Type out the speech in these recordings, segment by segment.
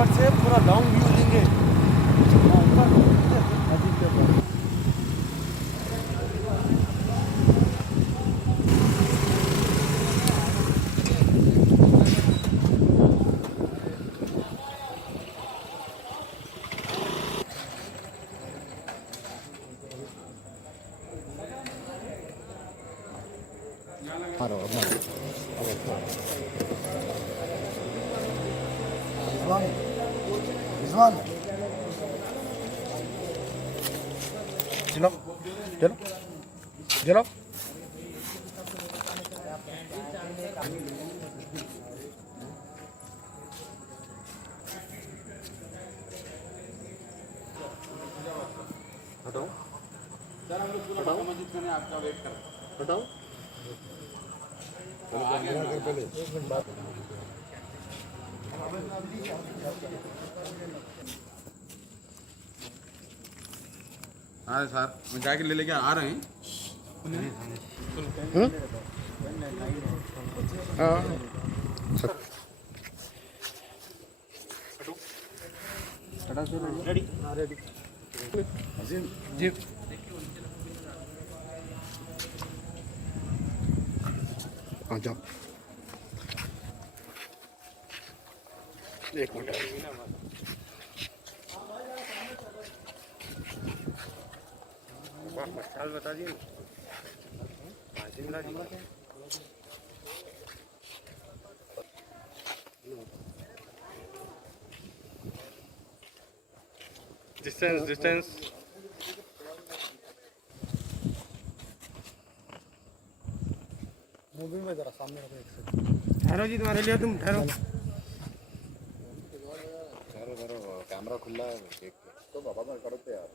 ऊपर से पूरा लॉन्ग व्यू लेंगे। हाँ, ऊपर नदी के ऊपर। रिजवान, रिजवान, चलो चलो चलो। हटाओ हटाओ आपका वेट कर हटाओ। पहले एक मिनट बात। हाँ सर, मैं जाके ले लेके आ रहे हैं। हाँ रेडी। हाँ रेडी। जी हाँ जाओ। एक मिनट बता दिए डिस्टेंस डिस्टेंस। मूवी में जरा सामने रखो। एक सेकंड ठहरो जी, तुम्हारे लिए तुम ठहरो। ठहरो ठहरो, कैमरा खुला है देख तो बाबा मैं करो यार।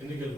ఎన్నికలు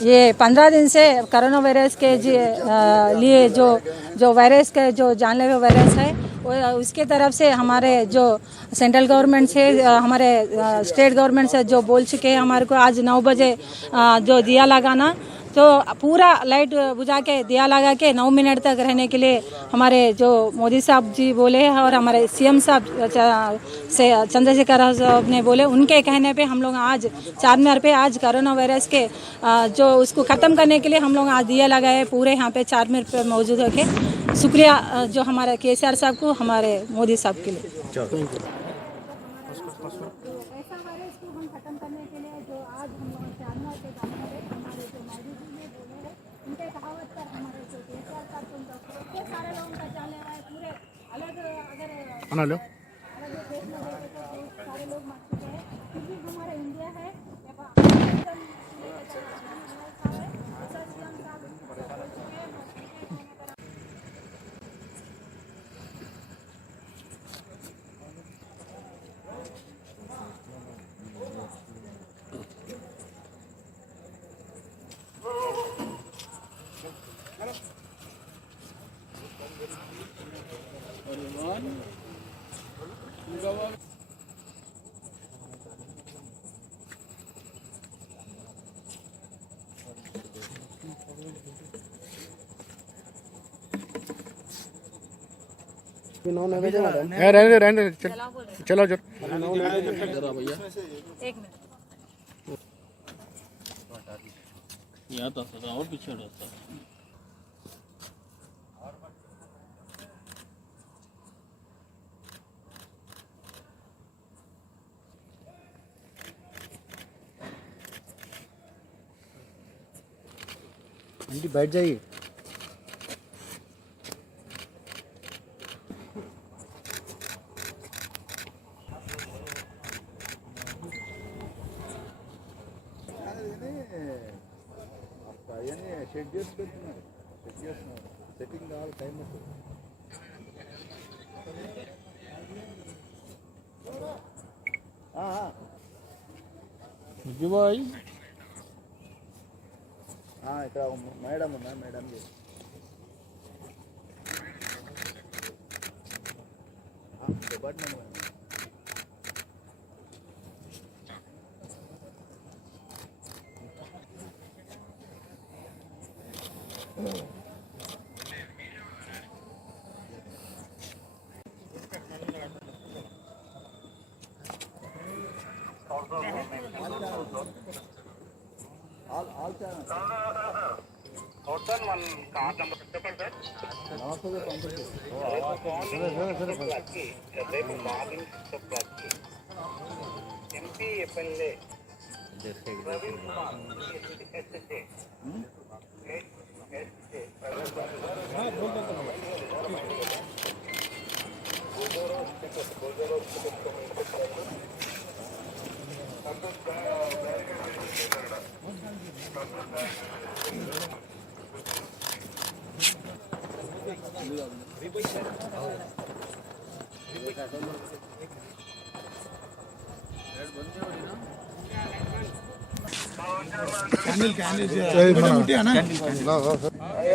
ये 15 दिन से कोरोना वायरस के लिए जो वायरस के जो जानलेवा वायरस है वो उसके तरफ से हमारे जो सेंट्रल गवर्नमेंट से हमारे स्टेट गवर्नमेंट से जो बोल चुके हैं हमारे को आज 9 बजे जो दिया लगाना तो पूरा लाइट बुझा के दिया लगा के 9 मिनट तक रहने के लिए हमारे जो मोदी साहब जी बोले हैं और हमारे सीएम साहब से चंद्रशेखर साहब ने बोले उनके कहने पे हम लोग आज चारमीनार पे आज कोरोना वायरस के जो उसको ख़त्म करने के लिए हम लोग आज दिया लगाए पूरे यहाँ पे चारमीनार पे मौजूद होके शुक्रिया जो हमारे केसीआर साहब को हमारे मोदी साहब के लिए। ऐसा वायरस को हम खत्म करने के लिए जो आज हम लोग जानना के जानवर हमारे जो मोदी जी ने बोले हैं उनके कहावत पर हमारे जो केसीआर साहब उनके सारे लोगों का जानलेवा है पूरे अलग अगर अलग देश में देखे तो सारे लोग मर चुके हैं क्योंकि हमारा इंडिया है रहने चलो जरा भैया एक मिनट यहाँ तो और पीछे रहता है आंटी बैठ जाइए। సెట్టింగ్ కావాలి టైం भाई ఇక్కడ మేడం ఉన్నా madam department hotel one car number చెప్పండి సార్ రేపు మార్నింగ్ చెప్పండి MP MLA Praveen Kumar SSA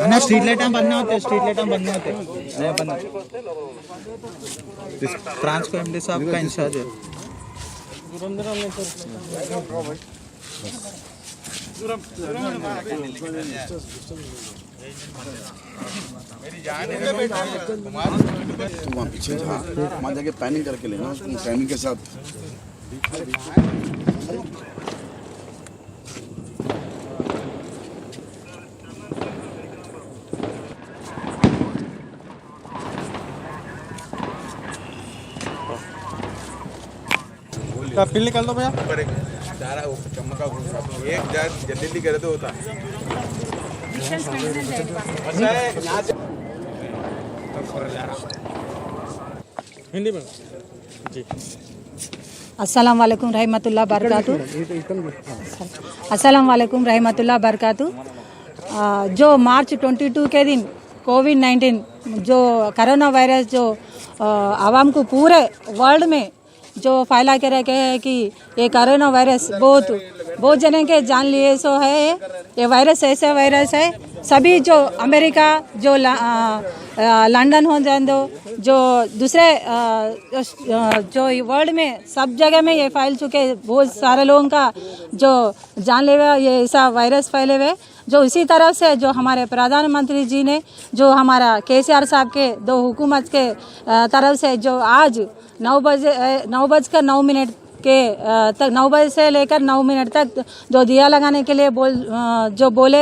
అన్న స్ట్రీట్ లైట్ బంద్ అవుతాయి स्ट्रीट लाइट बंद होते नहीं बंद ट्रांस को एमडी साहब का इंचार्ज है वहाँ पीछे जहाँ वहाँ जाके प्लानिंग करके लेना प्लानिंग के साथ पिल निकाल दो भैया चमका एक जल्दी करे तो होता हिंदी में जी अस्सलाम वालेकुम रहमतुल्लाह बरकातु। अस्सलाम वालेकुम रहमतुल्लाह बरकातु। जो मार्च 22 के दिन कोविड-19 जो कोरोना वायरस जो आवाम को पूरे वर्ल्ड में जो फैला के रखे है कि ये कोरोना वायरस बहुत जने के जान लिए सो है। ये वायरस ऐसा वायरस है सभी जो अमेरिका जो लंदन हो जाए जो दूसरे जो वर्ल्ड में सब जगह में ये फैल चुके बहुत सारे लोगों का जो जानलेवा ये ऐसा वायरस फैले हुए जो इसी तरह से जो हमारे प्रधानमंत्री जी ने जो हमारा केसीआर साहब के दो हुकूमत के तरफ से जो आज 9:09 के तक 9 बजे से लेकर 9 मिनट तक जो दिया लगाने के लिए जो बोले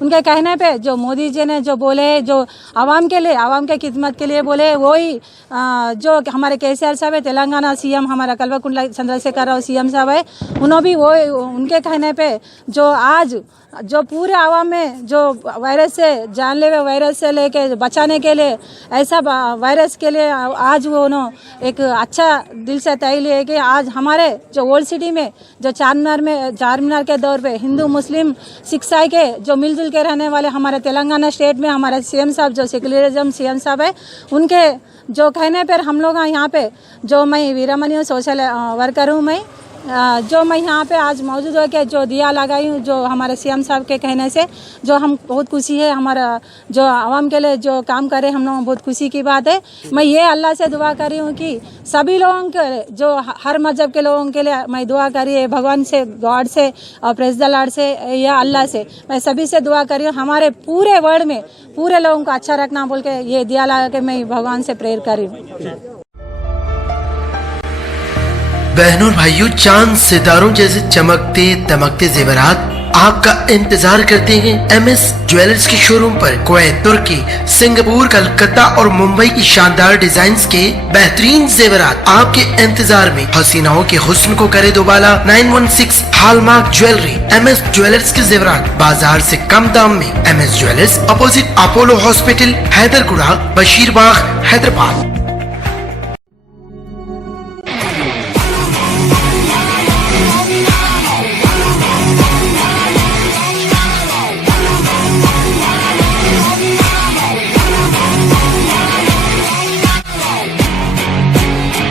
उनके कहने पे जो मोदी जी ने जो बोले, जो आवाम के लिए, आवाम के खिदमत के लिए बोले, वही जो हमारे केसीआर साहब है, तेलंगाना सीएम, हमारा कल्वकुंटला चंद्रशेखर राव सीएम साहब है, उन्होंने भी वो उनके कहने पे जो आज जो पूरे आवाम में जो वायरस से, जानलेवा वायरस से लेके बचाने के लिए, ऐसा वायरस के लिए आज वो एक अच्छा दिल से तय लिए कि आज हमारे जो ओल्ड सिटी में जो चारमीनार के दौर पे हिंदू मुस्लिम सिख ईसाई के जो मिलजुल के रहने वाले हमारे तेलंगाना स्टेट में हमारे सीएम साहब जो सेक्युलरिज्म सीएम साहब है, उनके जो कहने पर हम लोग यहाँ पे जो मैं वीरामणि हूँ, सोशल वर्कर हूँ मैं, जो मैं यहाँ पे आज मौजूद हो के जो दिया लगाई हूँ, जो हमारे सीएम साहब के कहने से जो हम बहुत खुशी है, हमारा जो आवाम के लिए जो काम करे हम लोग बहुत खुशी की बात है। मैं ये अल्लाह से दुआ कर रही हूँ कि सभी लोगों के जो हर मजहब के लोगों के लिए मैं दुआ कर रही है, भगवान से, गॉड से और प्रेज द लॉर्ड से या अल्लाह से, मैं सभी से दुआ कर रही हूँ हमारे पूरे वर्ल्ड में पूरे लोगों को अच्छा रखना बोल के ये दिया लगा के मैं भगवान से प्रेयर कर रही हूँ। बहनों और भाइयों, चांद सितारों जैसे चमकते दमकते जेवरात आपका इंतजार करते हैं एमएस ज्वेलर्स के शोरूम पर। कुवैत, तुर्की, सिंगापुर, कलकत्ता और मुंबई की शानदार डिजाइन्स के बेहतरीन जेवरात आपके इंतजार में। हसीनाओं के हुस्न को करे दोबाला 916 हॉलमार्क ज्वेलरी। एमएस ज्वेलर्स के जेवरात बाजार से कम दाम में। MS jewellers opposite Apollo hospital, Hyderguda, Basheerbagh, Hyderabad.